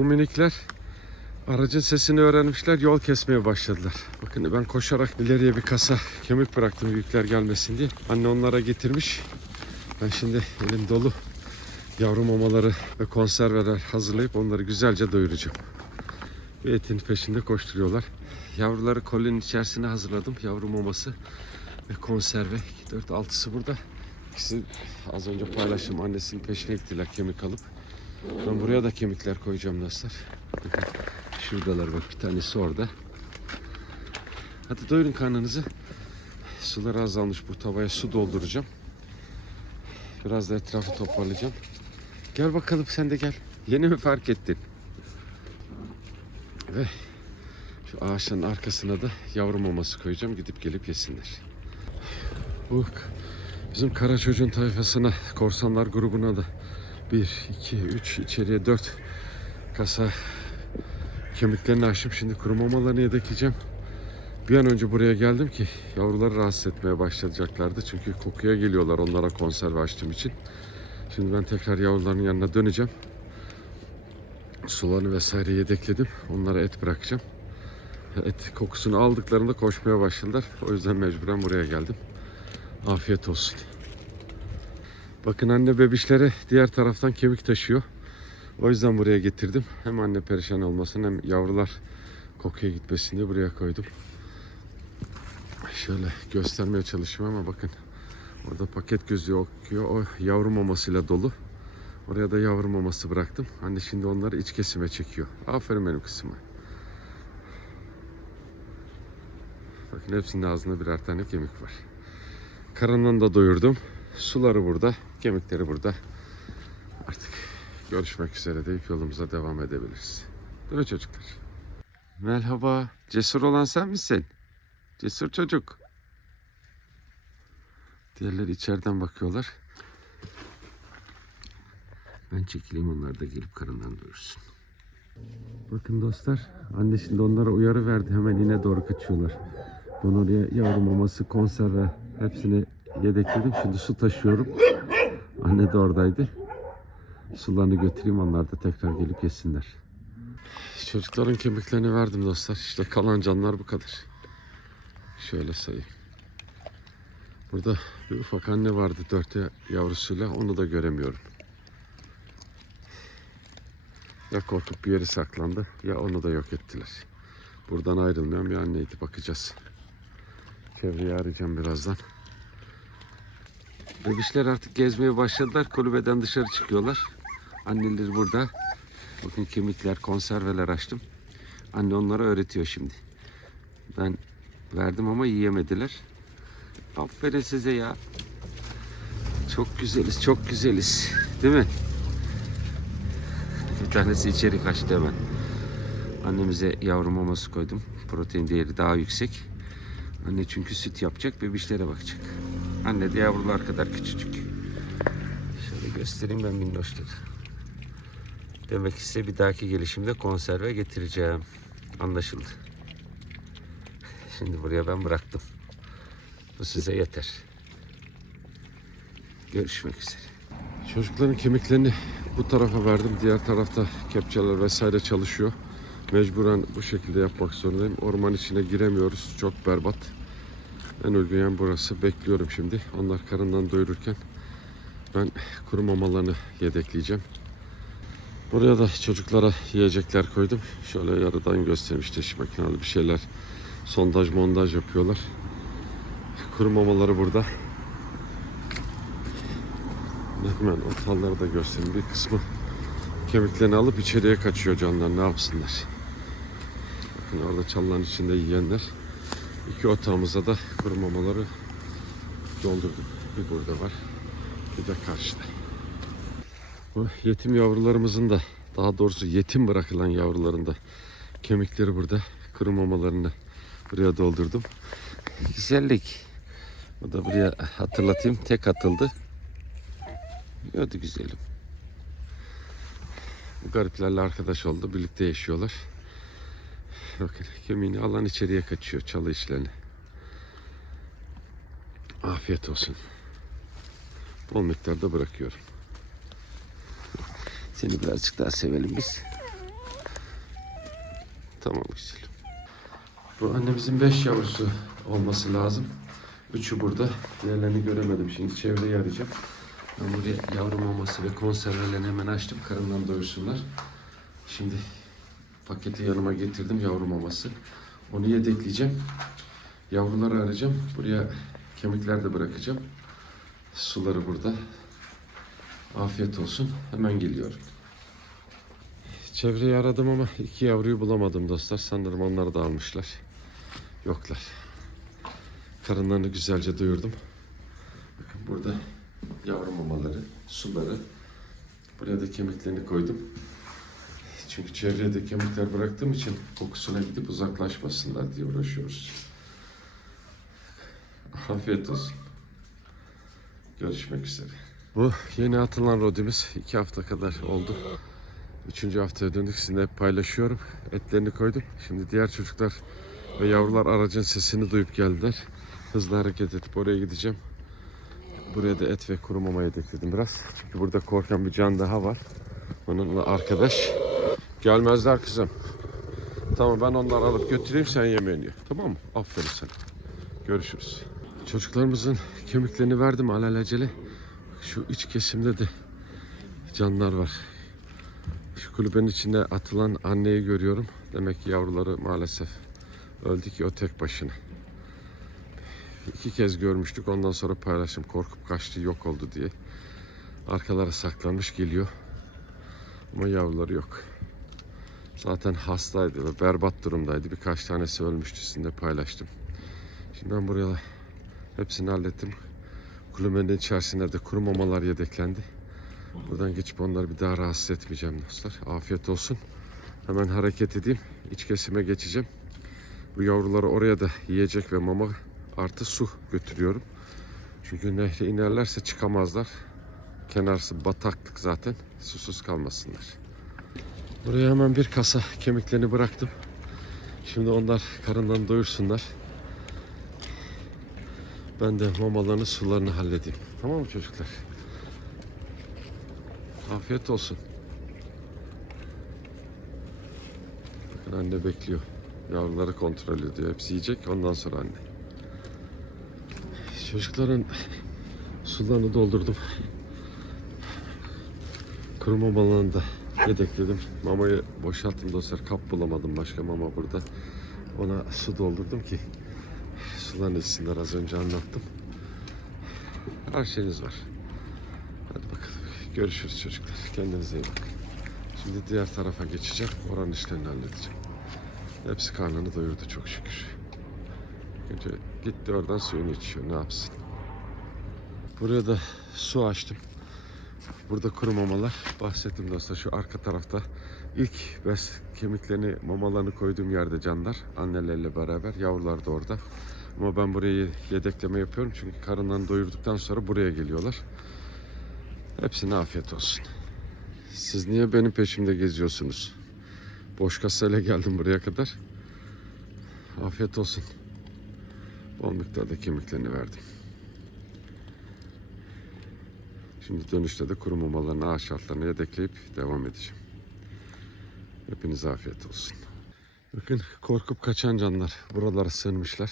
Bu minikler aracın sesini öğrenmişler, yol kesmeye başladılar. Bakın ben koşarak ileriye bir kasa kemik bıraktım büyükler gelmesin diye. Anne onlara getirmiş. Ben şimdi elim dolu yavru mamaları ve konserveler hazırlayıp onları güzelce doyuracağım. Bir etin peşinde koşturuyorlar. Yavruları kolinin içerisine hazırladım. Yavru maması ve konserve. 4-6'sı burada. İkisi az önce paylaştım. Annesinin peşine gittiler kemik alıp. Ben buraya da kemikler koyacağım dostlar. Şuradalar bak, bir tanesi orada. Hadi doyurun karnınızı. Sular azalmış, bu tavaya su dolduracağım. Biraz da etrafı toparlayacağım. Gel bakalım, sen de gel. Yeni mi fark ettin? Ve şu ağaçların arkasına da yavru maması koyacağım. Gidip gelip yesinler. Bu bizim kara çocuğun tayfasına, korsanlar grubuna da 1, 2, 3, içeriye 4 kasa kemiklerini açtım. Şimdi kuru mamalarını yedekleyeceğim. Bir an önce buraya geldim ki yavruları rahatsız etmeye başlayacaklardı. Çünkü kokuya geliyorlar onlara konserve açtığım için. Şimdi ben tekrar yavruların yanına döneceğim. Sularını vesaire yedekledim. Onlara et bırakacağım. Et kokusunu aldıklarında koşmaya başladılar. O yüzden mecburen buraya geldim. Afiyet olsun. Bakın anne bebişlere diğer taraftan kemik taşıyor. O yüzden buraya getirdim. Hem anne perişan olmasın hem yavrular kokuya gitmesin diye buraya koydum. Şöyle göstermeye çalışıyorum ama bakın. Orada paket gözüyor, o yavru mamasıyla dolu. Oraya da yavru maması bıraktım. Anne şimdi onları iç kesime çekiyor. Aferin benim kızıma. Bakın hepsinin ağzında birer tane kemik var. Karnını da doyurdum. Suları burada, kemikleri burada. Artık görüşmek üzere deyip yolumuza devam edebiliriz. Değil mi çocuklar? Merhaba. Cesur olan sen misin? Cesur çocuk. Diğerleri içeriden bakıyorlar. Ben çekileyim, onlar da gelip karınlarını doyursun. Bakın dostlar, anne şimdi onlara uyarı verdi. Hemen yine doğru kaçıyorlar. Ben oraya yavru maması, konserve hepsini yedekledim. Şimdi su taşıyorum. Anne de oradaydı. Sularını götüreyim, onlar da tekrar gelip yesinler. Çocukların kemiklerini verdim dostlar. İşte kalan canlar bu kadar. Şöyle sayayım. Burada bir ufak anne vardı 4 yavrusuyla. Onu da göremiyorum. Ya korkup bir yere saklandı ya onu da yok ettiler. Buradan ayrılmıyorum, ya anneydi, bakacağız. Çevreyi arayacağım birazdan. Bebişler artık gezmeye başladılar. Kulübeden dışarı çıkıyorlar. Anneleri burada. Bakın kemikler, konserveler açtım. Anne onlara öğretiyor şimdi. Ben verdim ama yiyemediler. Aferin size ya. Çok güzeliz, çok güzeliz. Değil mi? Bir tanesi içeri kaçtı hemen. Annemize yavru maması koydum. Protein değeri daha yüksek. Anne çünkü süt yapacak, bebişlere bakacak. Anne de yavrular kadar küçücük. Şöyle göstereyim ben minnoşları. Demek ki size bir dahaki gelişimde konserve getireceğim. Anlaşıldı. Şimdi buraya ben bıraktım. Bu size yeter. Görüşmek üzere. Çocukların kemiklerini bu tarafa verdim. Diğer tarafta kepçeler vesaire çalışıyor. Mecburen bu şekilde yapmak zorundayım. Orman içine giremiyoruz. Çok berbat. En uygun yer burası. Bekliyorum şimdi. Onlar karından doyururken ben kuru mamalarını yedekleyeceğim. Buraya da çocuklara yiyecekler koydum. Şöyle yarıdan göstereyim, işte iş makinalı bir şeyler. Sondaj mondaj yapıyorlar. Kuru mamaları burada. Hemen o talları da göstereyim. Bir kısmı kemiklerini alıp içeriye kaçıyor canlar, ne yapsınlar. Bakın orada çalıların içinde yiyenler. 2 otağımıza da kuru mamaları doldurdum. Bir burada var, bir de karşıda. Bu yetim yavrularımızın da, daha doğrusu yetim bırakılan yavruların da kemikleri burada. Kuru mamalarını buraya doldurdum. Güzellik. Bu da buraya hatırlatayım. Tek atıldı. Gördü güzelim. Bu gariplerle arkadaş oldu. Birlikte yaşıyorlar. Bakın kemiğini alan içeriye kaçıyor, çalı işlerini. Afiyet olsun. Bol miktarda bırakıyorum. Seni birazcık daha sevelim biz. Tamam güzelim. Bu annemizin 5 yavrusu olması lazım. 3'ü burada. Diğerlerini göremedim. Şimdi çevreyi arayacağım. Ben buraya yavru maması ve konservelerini hemen açtım. Karından doyursunlar. Şimdi paketi yanıma getirdim, yavru maması. Onu yedekleyeceğim. Yavruları arayacağım. Buraya kemikler de bırakacağım. Suları burada. Afiyet olsun. Hemen geliyorum. Çevreyi aradım ama 2 yavruyu bulamadım dostlar. Sanırım onları da almışlar. Yoklar. Karınlarını güzelce doyurdum. Bakın burada yavru mamaları, suları. Buraya da kemiklerini koydum. Çünkü çevreye de kemikler bıraktığım için kokusuna gidip uzaklaşmasınlar diye uğraşıyoruz. Afiyet olsun. Görüşmek üzere. Bu yeni atılan rodimiz 2 hafta kadar oldu. 3. haftaya döndük. Sizinle hep paylaşıyorum. Etlerini koydum. Şimdi diğer çocuklar ve yavrular aracın sesini duyup geldiler. Hızlı hareket edip oraya gideceğim. Buraya da et ve kuru mama yedekledim biraz. Çünkü burada korkan bir can daha var. Onunla arkadaş. Gelmezler kızım. Tamam, ben onları alıp götüreyim, sen yemeğini ye. Tamam mı? Aferin sana. Görüşürüz. Çocuklarımızın kemiklerini verdim alelacele. Şu iç kesimde de canlar var. Şu kulübenin içinde atılan anneyi görüyorum. Demek ki yavruları maalesef öldü ki o tek başına. 2 kez görmüştük, ondan sonra paylaşım. Korkup kaçtı, yok oldu diye. Arkalara saklanmış geliyor. Ama yavruları yok. Zaten hastaydı ve berbat durumdaydı. Birkaç tanesi ölmüştü, sizinle paylaştım. Şimdi ben buraya hepsini hallettim. Kulübenin içerisinde de kuru mamalar yedeklendi. Buradan geçip onları bir daha rahatsız etmeyeceğim dostlar. Afiyet olsun. Hemen hareket edeyim. İç kesime geçeceğim. Bu yavruları oraya da yiyecek ve mama artı su götürüyorum. Çünkü nehre inerlerse çıkamazlar. Kenarsı bataklık zaten. Susuz kalmasınlar. Buraya hemen bir kasa kemiklerini bıraktım. Şimdi onlar karından doyursunlar. Ben de mamalarını, sularını halledeyim. Tamam mı çocuklar? Afiyet olsun. Bakın anne bekliyor. Yavruları kontrol ediyor. Hepsi yiyecek. Ondan sonra anne. Çocukların sularını doldurdum. Kuru mamalarını da yedekledim. Mamayı boşalttım dostlar. Kap bulamadım, başka mama burada. Ona su doldurdum ki sularını içsinler, az önce anlattım. Her şeyiniz var. Hadi bakalım. Görüşürüz çocuklar. Kendinize iyi bakın. Şimdi diğer tarafa geçeceğim. Oranın işlerini halledeceğim. Hepsi karnını doyurdu çok şükür. Önce gitti oradan suyunu içiyor. Ne yapsın? Buraya da su açtım. Burada kuru mamalar. Bahsettim dostlar, şu arka tarafta ilk bes kemiklerini, mamalarını koyduğum yerde canlar. Anneleriyle beraber. Yavrular da orada. Ama ben burayı yedekleme yapıyorum. Çünkü karınlarını doyurduktan sonra buraya geliyorlar. Hepsine afiyet olsun. Siz niye benim peşimde geziyorsunuz? Boş kasayla geldim buraya kadar. Afiyet olsun. Bol miktarda kemiklerini verdim. Şimdi dönüşte de kuru mamalarını, ağaç şartlarını yedekleyip devam edeceğim. Hepinize afiyet olsun. Bakın, korkup kaçan canlar buralara sığınmışlar.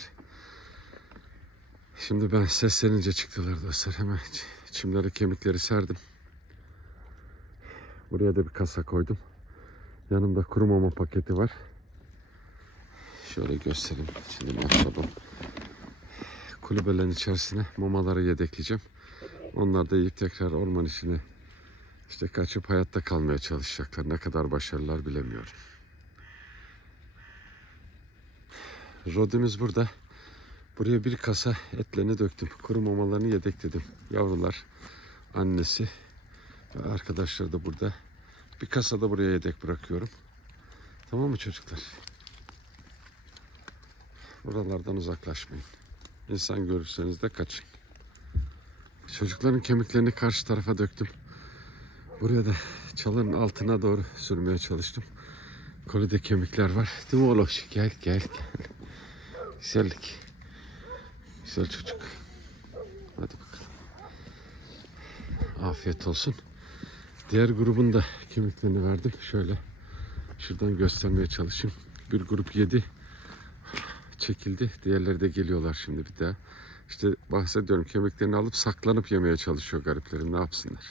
Şimdi ben seslenince çıktılar dostlar. Hemen çimlere kemikleri serdim. Buraya da bir kasa koydum. Yanımda kuru mama paketi var. Şöyle göstereyim. Şimdi maşallah. Kulübelerin içerisine mamaları yedekleyeceğim. Onlar da yiyip tekrar orman içine işte kaçıp hayatta kalmaya çalışacaklar. Ne kadar başarılılar bilemiyorum. Rodimiz burada. Buraya bir kasa etlerini döktüm. Kuru mamalarını yedekledim. Yavrular, annesi ve arkadaşları da burada. Bir kasa da buraya yedek bırakıyorum. Tamam mı çocuklar? Buralardan uzaklaşmayın. İnsan görürseniz de kaçın. Çocukların kemiklerini karşı tarafa döktüm. Buraya da çalının altına doğru sürmeye çalıştım. Kolide kemikler var. Değil mi oğlum? Gel gel gel. Güzellik. Güzel çocuk. Hadi bakalım. Afiyet olsun. Diğer grubun da kemiklerini verdim. Şöyle şuradan göstermeye çalışayım. Bir grup yedi. Çekildi. Diğerleri de geliyorlar şimdi bir daha. İşte bahsediyorum, kemiklerini alıp saklanıp yemeye çalışıyor gariplerim. Ne yapsınlar?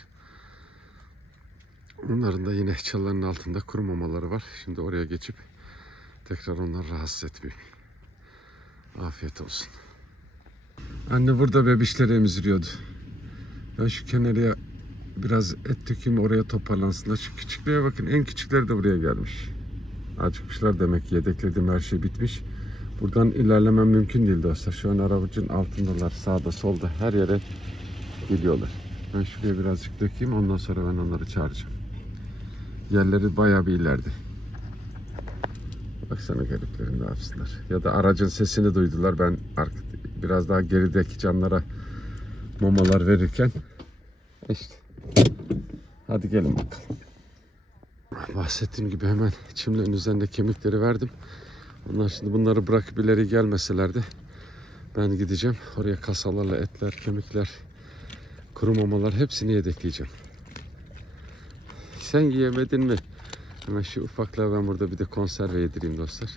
Onların da yine çalıların altında kuru mamaları var. Şimdi oraya geçip tekrar onları rahatsız etmeyeyim. Afiyet olsun. Anne burada bebişleri emziriyordu. Ben şu kenarıya biraz et dökeyim, oraya toparlansınlar. Şu küçüklüğe bakın, en küçükleri de buraya gelmiş. Acıkmışlar demek ki, yedeklediğim her şey bitmiş. Buradan ilerlemem mümkün değil dostlar. Şu an arabacın altındalar. Sağda solda her yere geliyorlar. Ben şuraya birazcık dökeyim, ondan sonra ben onları çağıracağım. Yerleri bayağı bir ileride. Baksana gariplerin ne yapsınlar. Ya da aracın sesini duydular. Ben biraz daha gerideki canlara mamalar verirken işte. Hadi gelin bakalım. Bahsettiğim gibi hemen çimlerin üzerinde kemikleri verdim. Onlar şimdi bunları bırakıp ileri gelmeselerdi ben gideceğim. Oraya kasalarla etler, kemikler, kuru mamalar hepsini yedekleyeceğim. Sen yiyemedin mi? Hemen şu ufaklığa ben burada bir de konserve yedireyim dostlar.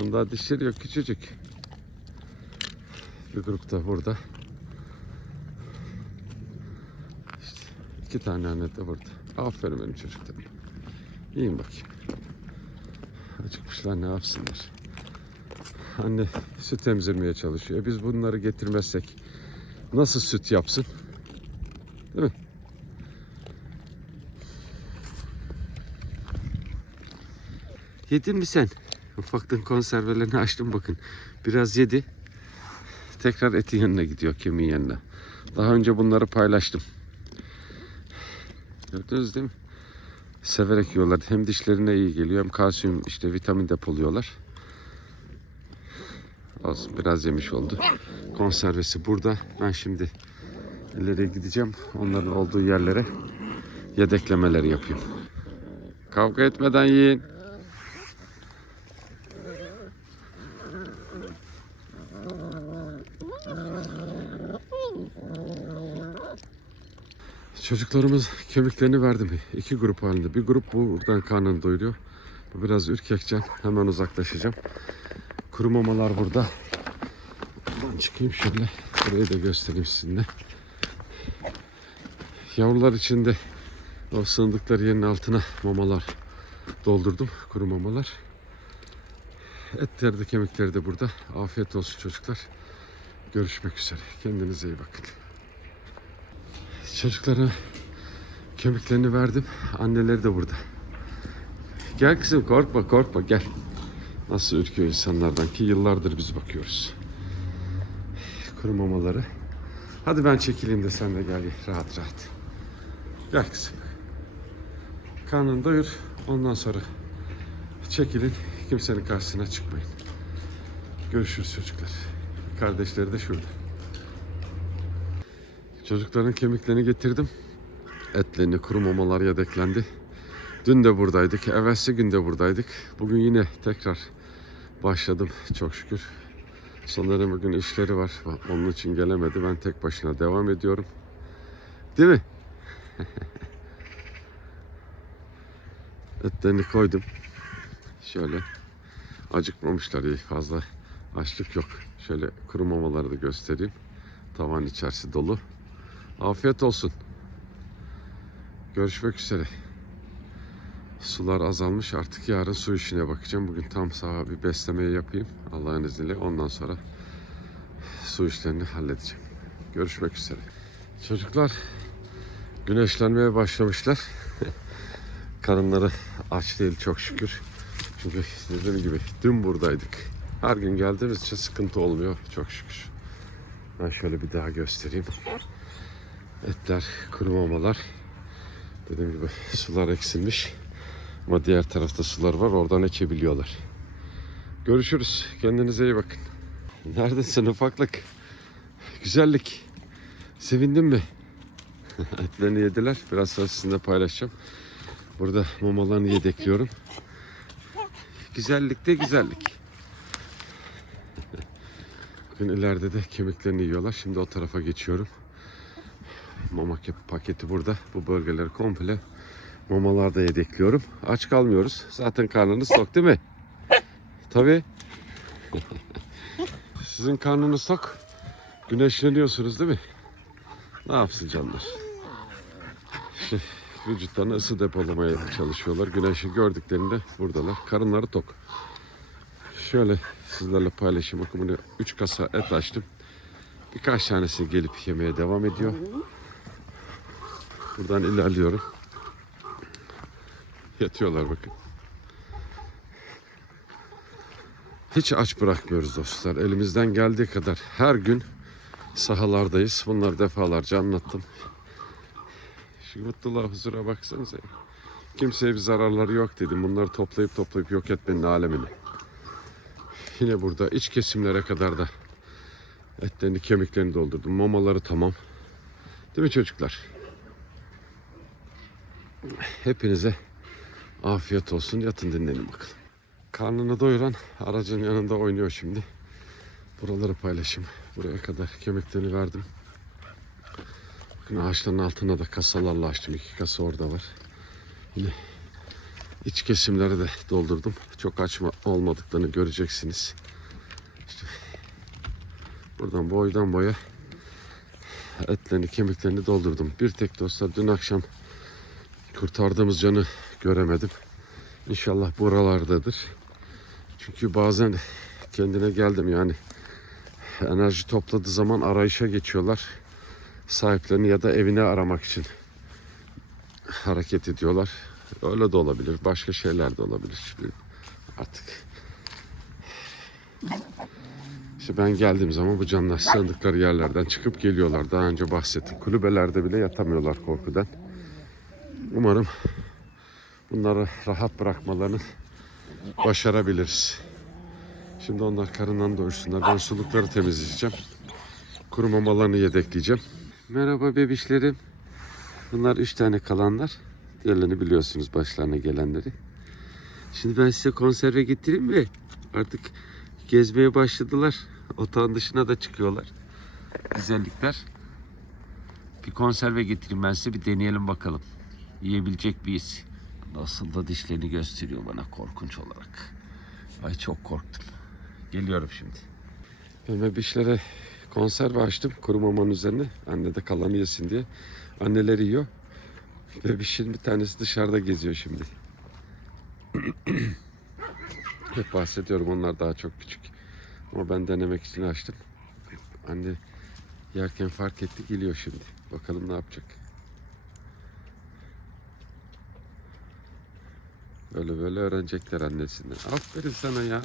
Onun daha dişleri yok, küçücük. Bir grup da burada. İşte 2 tane anne de burada. Aferin benim çocuklarım. Yiyin bakayım. Acıkmışlar, ne yapsınlar? Anne süt emzirmeye çalışıyor. Biz bunları getirmezsek nasıl süt yapsın? Değil mi? Yedin mi sen? Ufaktan konservelerini açtım bakın. Biraz yedi. Tekrar etin yanına gidiyor, kemiğin yanına. Daha önce bunları paylaştım. Gördünüz değil mi? Severek yiyorlar. Hem dişlerine iyi geliyor, hem kalsiyum, işte vitamin depoluyorlar. Olsun, biraz yemiş oldu. Konservesi burada. Ben şimdi ileriye gideceğim. Onların olduğu yerlere yedeklemeleri yapayım. Kavga etmeden yiyin. Çocuklarımız kemiklerini verdim. 2 grup halinde. Bir grup buradan karnını doyuruyor. Bu biraz ürkekcan. Hemen uzaklaşacağım. Kuru mamalar burada. Ben çıkayım şöyle. Burayı da göstereyim sizinle. Yavrular içinde o sığındıkları yerin altına mamalar doldurdum. Kuru mamalar. Etleri de kemikleri de burada. Afiyet olsun çocuklar. Görüşmek üzere. Kendinize iyi bakın. Çocuklara kemiklerini verdim. Anneleri de burada. Gel kızım, korkma korkma, gel. Nasıl ürküyor insanlardan ki, yıllardır biz bakıyoruz. Kuru mamaları. Hadi ben çekileyim de sen de gel rahat rahat. Gel kızım. Karnını doyur. Ondan sonra çekilin. Kimsenin karşısına çıkmayın. Görüşürüz çocuklar. Kardeşleri de şurada. Çocukların kemiklerini getirdim. Etlerini, kuru mamalar yedeklendi. Dün de buradaydık. Evvelsi gün de buradaydık. Bugün yine tekrar başladım çok şükür. Sonların bugün işleri var. Onun için gelemedi. Ben tek başına devam ediyorum. Değil mi? Etlerini koydum. Şöyle. Acıkmamışlar, iyi, fazla açlık yok. Şöyle kuru mamaları da göstereyim. Tavan içerisi dolu. Afiyet olsun. Görüşmek üzere. Sular azalmış. Artık yarın su işine bakacağım. Bugün tam sabah bir beslemeyi yapayım Allah'ın izniyle. Ondan sonra su işlerini halledeceğim. Görüşmek üzere. Çocuklar güneşlenmeye başlamışlar. Karınları aç değil çok şükür. Çünkü dediğim gibi dün buradaydık. Her gün geldiğimiz için sıkıntı olmuyor çok şükür. Ben şöyle bir daha göstereyim. Etler, kuru mamalar. Dediğim gibi sular eksilmiş. Ama diğer tarafta sular var. Oradan ekebiliyorlar. Görüşürüz. Kendinize iyi bakın. Neredesin ufaklık? Güzellik. Sevindin mi? Etlerini yediler. Biraz sonra sizinle paylaşacağım. Burada mamalarını yedekliyorum. Güzellik de güzellik. Bugün ileride de kemiklerini yiyorlar. Şimdi o tarafa geçiyorum. Mama paketi burada. Bu bölgeleri komple mamalarda yedekliyorum. Aç kalmıyoruz. Zaten karnınız tok değil mi? Tabii. Sizin karnınız tok. Güneşleniyorsunuz değil mi? Ne yapsın canlar? İşte vücutlarına ısı depolamaya çalışıyorlar. Güneşi gördüklerinde buradalar. Karınları tok. Şöyle sizlerle paylaşayım. Bakın bunu 3 kasa et açtım. Birkaç tanesi gelip yemeye devam ediyor. Buradan ilerliyorum. Yatıyorlar bakın. Hiç aç bırakmıyoruz dostlar. Elimizden geldiği kadar her gün sahalardayız. Bunları defalarca anlattım. Şu mutluluğa, huzura baksanıza. Kimseye bir zararları yok dedim. Bunları toplayıp yok etmenin alemini. Yine burada iç kesimlere kadar da etlerini, kemiklerini doldurdum. Mamaları tamam. Değil mi çocuklar? Hepinize afiyet olsun. Yatın dinlenin bakalım. Karnını doyuran aracın yanında oynuyor şimdi. Buraları paylaşayım. Buraya kadar kemiklerini verdim. Bakın ağaçların altına da kasalarla açtım. 2 kasa orada var. Yine iç kesimleri de doldurdum. Çok açma olmadıklarını göreceksiniz. İşte buradan boydan boya etlerini, kemiklerini doldurdum. Bir tek dostlar dün akşam kurtardığımız canı göremedim. İnşallah buralardadır. Çünkü bazen kendine geldim yani. Enerji topladığı zaman arayışa geçiyorlar. Sahiplerini ya da evini aramak için hareket ediyorlar. Öyle de olabilir. Başka şeyler de olabilir. Artık. İşte ben geldiğim zaman bu canlar sığındıkları yerlerden çıkıp geliyorlar. Daha önce bahsettim. Kulübelerde bile yatamıyorlar korkudan. Umarım bunları rahat bırakmalarını başarabiliriz. Şimdi onlar karından doyursunlar. Ben sulukları temizleyeceğim. Kuru mamalarını yedekleyeceğim. Merhaba bebişlerim. Bunlar 3 tane kalanlar. Diğerlerini biliyorsunuz, başlarına gelenleri. Şimdi ben size konserve getireyim mi? Artık gezmeye başladılar. Otağın dışına da çıkıyorlar. Güzellikler. Bir konserve getireyim ben size, bir deneyelim bakalım. Yiyebilecek miyiz? Nasıl da dişlerini gösteriyor bana korkunç olarak. Ay çok korktum. Geliyorum şimdi. Ben bebişlere konserve açtım kuru mamanın üzerine. Anne de kalanı yesin diye. Anneleri yiyor. Bebişin bir tanesi dışarıda geziyor şimdi. Hep bahsediyorum, onlar daha çok küçük. Ama ben denemek için açtım. Anne yerken fark etti, geliyor şimdi. Bakalım ne yapacak. Böyle öğrenecekler annesinden. Aferin sana ya.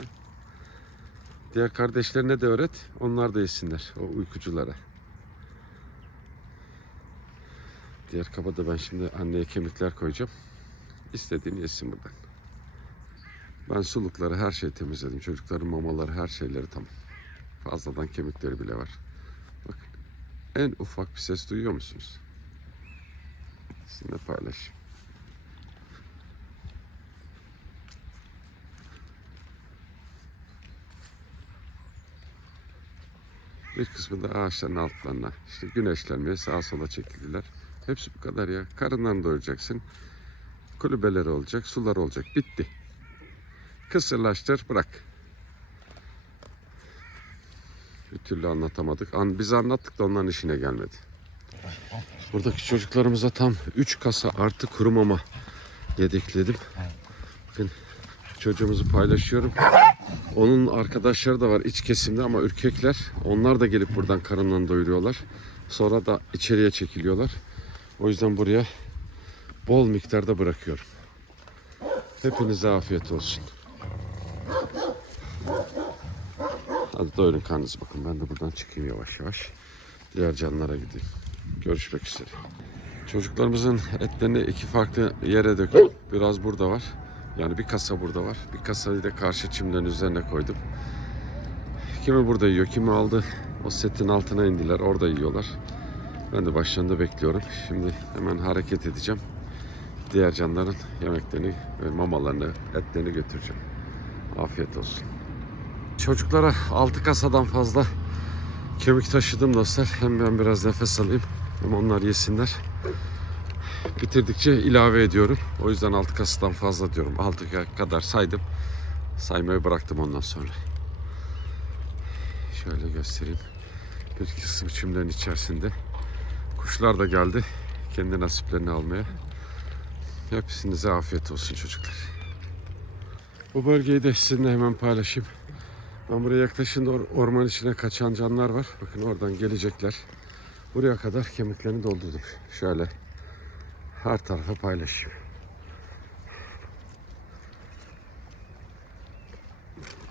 Diğer kardeşlerine de öğret. Onlar da yesinler o uykuculara. Diğer kaba da ben şimdi anneye kemikler koyacağım. İstediğini yesin buradan. Ben sulukları, her şeyi temizledim. Çocukların mamaları, her şeyleri tamam. Fazladan kemikleri bile var. Bak, en ufak bir ses duyuyor musunuz? Sizinle paylaşayım. Bir kısmı da ağaçların altlarına, işte güneşlenmeye sağa sola çekildiler. Hepsi bu kadar ya. Karından doyuracaksın. Kulübeleri olacak, sular olacak. Bitti. Kısırlaştır, bırak. Bir türlü anlatamadık. Biz anlattık da onların işine gelmedi. Buradaki çocuklarımıza tam 3 kasa artı kuru mama yedekledim. Bakın çocuğumuzu paylaşıyorum. Onun arkadaşları da var iç kesimde ama ürkekler. Onlar da gelip buradan karınlarını doyuruyorlar. Sonra da içeriye çekiliyorlar. O yüzden buraya bol miktarda bırakıyorum. Hepinize afiyet olsun. Hadi doyurun karnınızı bakın. Ben de buradan çıkayım yavaş yavaş. Diğer canlara gideyim. Görüşmek üzere. Çocuklarımızın etlerini 2 farklı yere döktüm. Biraz burada var. Yani bir kasa burada var. Bir kasayı da karşı çimlerin üzerine koydum. Kimi burada yiyor, kimi aldı. O setin altına indiler. Orada yiyorlar. Ben de başlarında bekliyorum. Şimdi hemen hareket edeceğim. Diğer canların yemeklerini ve mamalarını, etlerini götüreceğim. Afiyet olsun. Çocuklara 6 kasadan fazla kemik taşıdım dostlar. Hem ben biraz nefes alayım hem onlar yesinler. Bitirdikçe ilave ediyorum. O yüzden 6 kasadan fazla diyorum. 6 kadar saydım. Saymayı bıraktım ondan sonra. Şöyle göstereyim. Bir kısım çimlerin içerisinde. Kuşlar da geldi kendi nasiplerini almaya. Hepsinize afiyet olsun çocuklar. Bu bölgeyi de sizinle hemen paylaşayım. Ben buraya yaklaşınca orman içine kaçan canlar var. Bakın oradan gelecekler. Buraya kadar kemiklerini doldurdum. Şöyle her tarafa paylaşayım.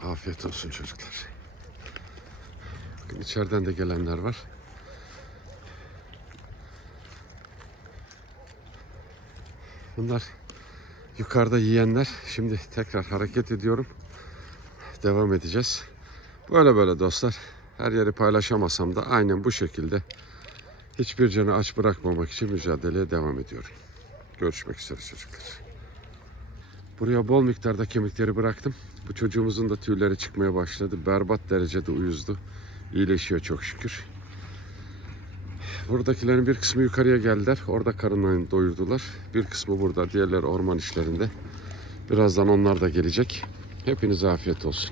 Afiyet olsun çocuklar. Bakın içeriden de gelenler var. Bunlar yukarıda yiyenler. Şimdi tekrar hareket ediyorum. Devam edeceğiz. Böyle dostlar. Her yeri paylaşamasam da aynen bu şekilde hiçbir canı aç bırakmamak için mücadeleye devam ediyorum. Görüşmek üzere çocuklar. Buraya bol miktarda kemikleri bıraktım. Bu çocuğumuzun da tüyleri çıkmaya başladı. Berbat derecede uyuzdu. İyileşiyor çok şükür. Buradakilerin bir kısmı yukarıya geldiler. Orada karınlarını doyurdular. Bir kısmı burada. Diğerleri orman işlerinde. Birazdan onlar da gelecek. Hepinize afiyet olsun.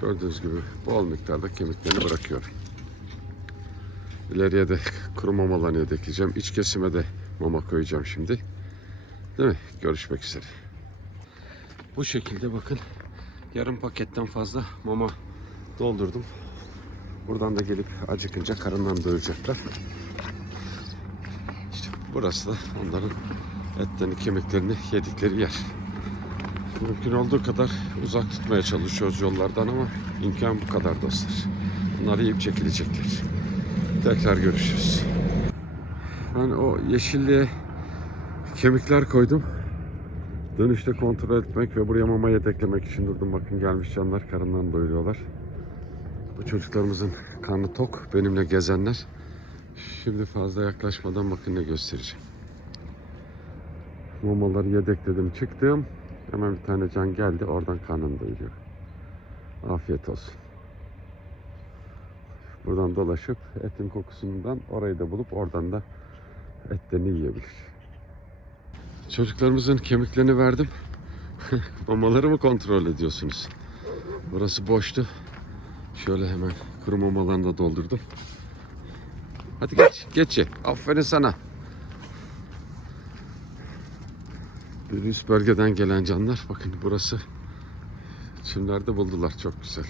Gördüğünüz gibi bol miktarda kemiklerini bırakıyorum. İleriye de kuru mamalarını ekleyeceğim. İç kesime de mama koyacağım şimdi. Değil mi? Görüşmek üzere. Bu şekilde bakın. Yarım paketten fazla mama doldurdum. Buradan da gelip acıkınca karından doyuracaklar. İşte burası da onların etlerini, kemiklerini yedikleri yer. Mümkün olduğu kadar uzak tutmaya çalışıyoruz yollardan ama imkan bu kadar dostlar. Bunlar yiyip çekilecekler. Tekrar görüşürüz. Ben o yeşilliğe kemikler koydum. Dönüşte kontrol etmek ve buraya mama yedeklemek için durdum. Bakın gelmiş canlar karınlarını doyuruyorlar. Bu çocuklarımızın karnı tok. Benimle gezenler. Şimdi fazla yaklaşmadan bakın ne göstereceğim. Mamaları yedekledim, çıktım. Hemen bir tane can geldi. Oradan karnını doyuruyor. Afiyet olsun. Buradan dolaşıp etin kokusundan orayı da bulup oradan da etlerini yiyebilir. Çocuklarımızın kemiklerini verdim. Mamaları mı kontrol ediyorsunuz? Burası boştu. Şöyle hemen kuru mamalarını da doldurdum. Hadi geç ye. Aferin sana. Bir üst bölgeden gelen canlar. Bakın burası çimlerde buldular. Çok güzel.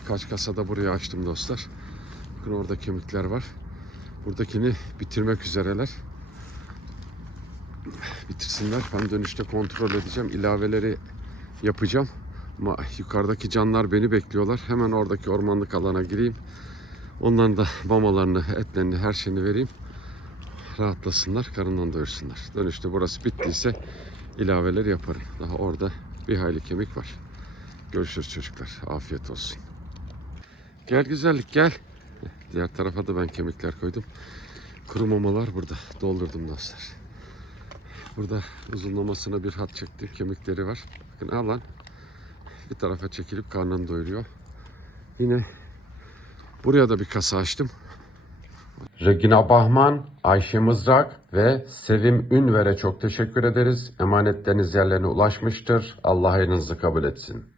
Birkaç kasada buraya açtım dostlar. Bakın orada kemikler var. Buradakini bitirmek üzereler. Bitirsinler. Ben dönüşte kontrol edeceğim. İlaveleri yapacağım. Ama yukarıdaki canlar beni bekliyorlar. Hemen oradaki ormanlık alana gireyim. Onların da mamalarını, etlerini, her şeyini vereyim. Rahatlasınlar, karından doyursunlar. Dönüşte burası bittiyse ilaveler yaparım. Daha orada bir hayli kemik var. Görüşürüz çocuklar. Afiyet olsun. Gel güzellik gel. Diğer tarafa da ben kemikler koydum. Kuru mamalar burada. Doldurdum dostlar. Burada uzunlamasına bir hat çektim. Kemikleri var. Bakın al lan. Bir tarafa çekilip karnını doyuruyor. Yine buraya da bir kasa açtım. Regina Bahman, Ayşe Mızrak ve Sevim Ünver'e çok teşekkür ederiz. Emanetleriniz yerlerine ulaşmıştır. Allah hayrınızı kabul etsin.